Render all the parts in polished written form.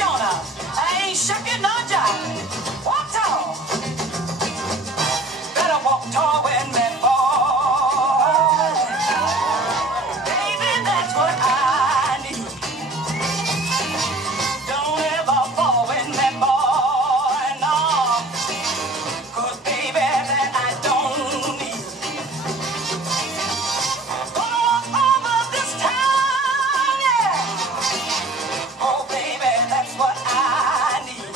funciona. Ain't shucking no jive. Walk tall. Better walk tall when that boy. Baby, that's what I need. Don't ever fall when that boy, no. 'Cause baby, that I don't need. Gonna walk over this town, yeah. Oh, baby, that's what I need.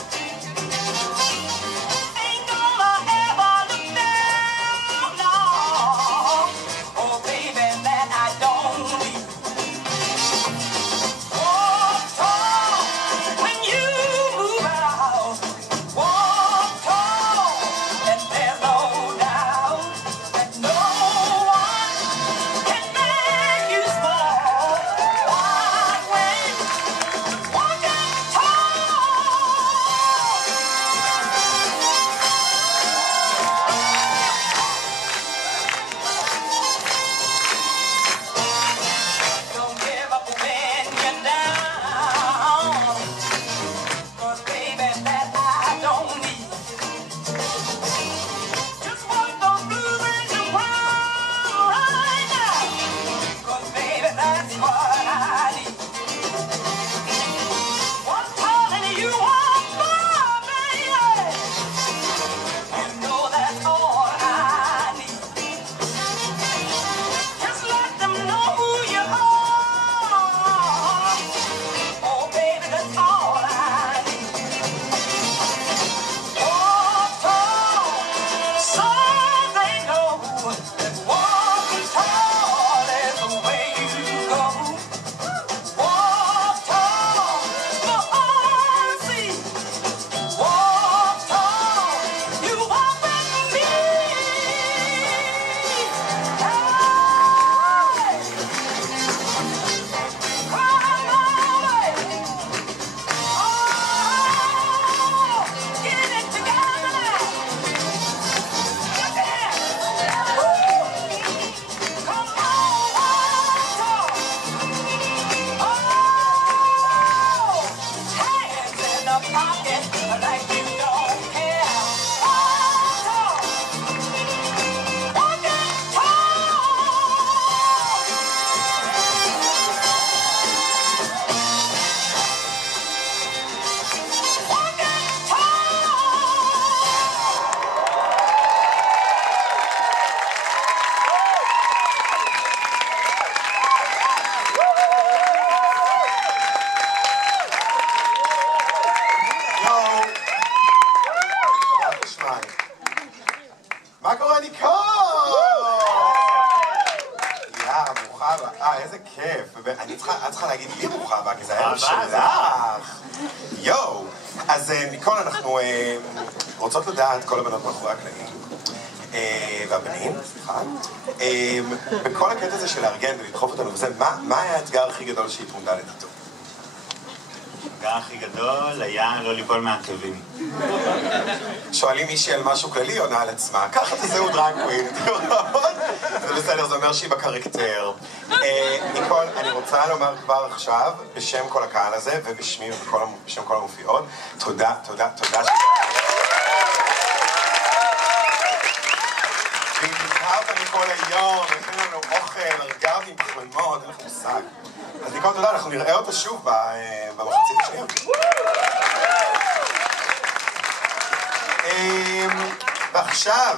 Ain't gonna ever look down, no. Oh, baby, that I don't need. Walk tall when you move out. Walk tall, and there's no doubt that no one can make you small. Walk when walking tall. Don't give up when you're down. 'Cause baby, that I don't need. Just walk those blues and you proud right now. 'Cause baby, that's what I need. Walk tall and you walk far, baby. You know that's all I need. Just let them know who you are. Oh, baby, that's all I need. Walk tall, so they know that walking tall is the way you go. Walk tall, for all to see. Walk tall, you walk with me. Hey, come on, baby. Oh, get it together now. Get there. Woo. Come on, walk tall. Oh, hands in the pocket like you don't care. Walk tall. Walking tall. Walking יואו! תשמעי. מה קורה ניקול? ברוכה הבאה, איזה כיף. את צריכה להגיד לי ברוכה הבאה, כי זה הערב שלך. יואו! אז ניקול, אנחנו רוצות לדעת, כל הבנות מאחורי הקלעים, והבנים, סליחה, בכל הקטע הזה של לארגן ולדחוף אותנו וזה, מה היה האתגר הכי גדול שהתמודדת איתו? האתגר הכי גדול היה לא ליפול מהעקבים. שואלים מישהי על משהו כללי, עונה על עצמה. ככה תזהו דרג קווין. זה בסדר, זה אומר שהיא בקרקטר. ניקול, אני רוצה לומר כבר עכשיו, בשם כל הקהל הזה, ובשמי ובשם כל המופיעות, תודה, תודה, תודה. והיא תקרא אותה מכל היום, נתן לנו אוכל, ארגזים, חלומות, אין לך מושג. אז ניקול, תודה, אנחנו נראה אותה שוב במחצית השנייה. ועכשיו,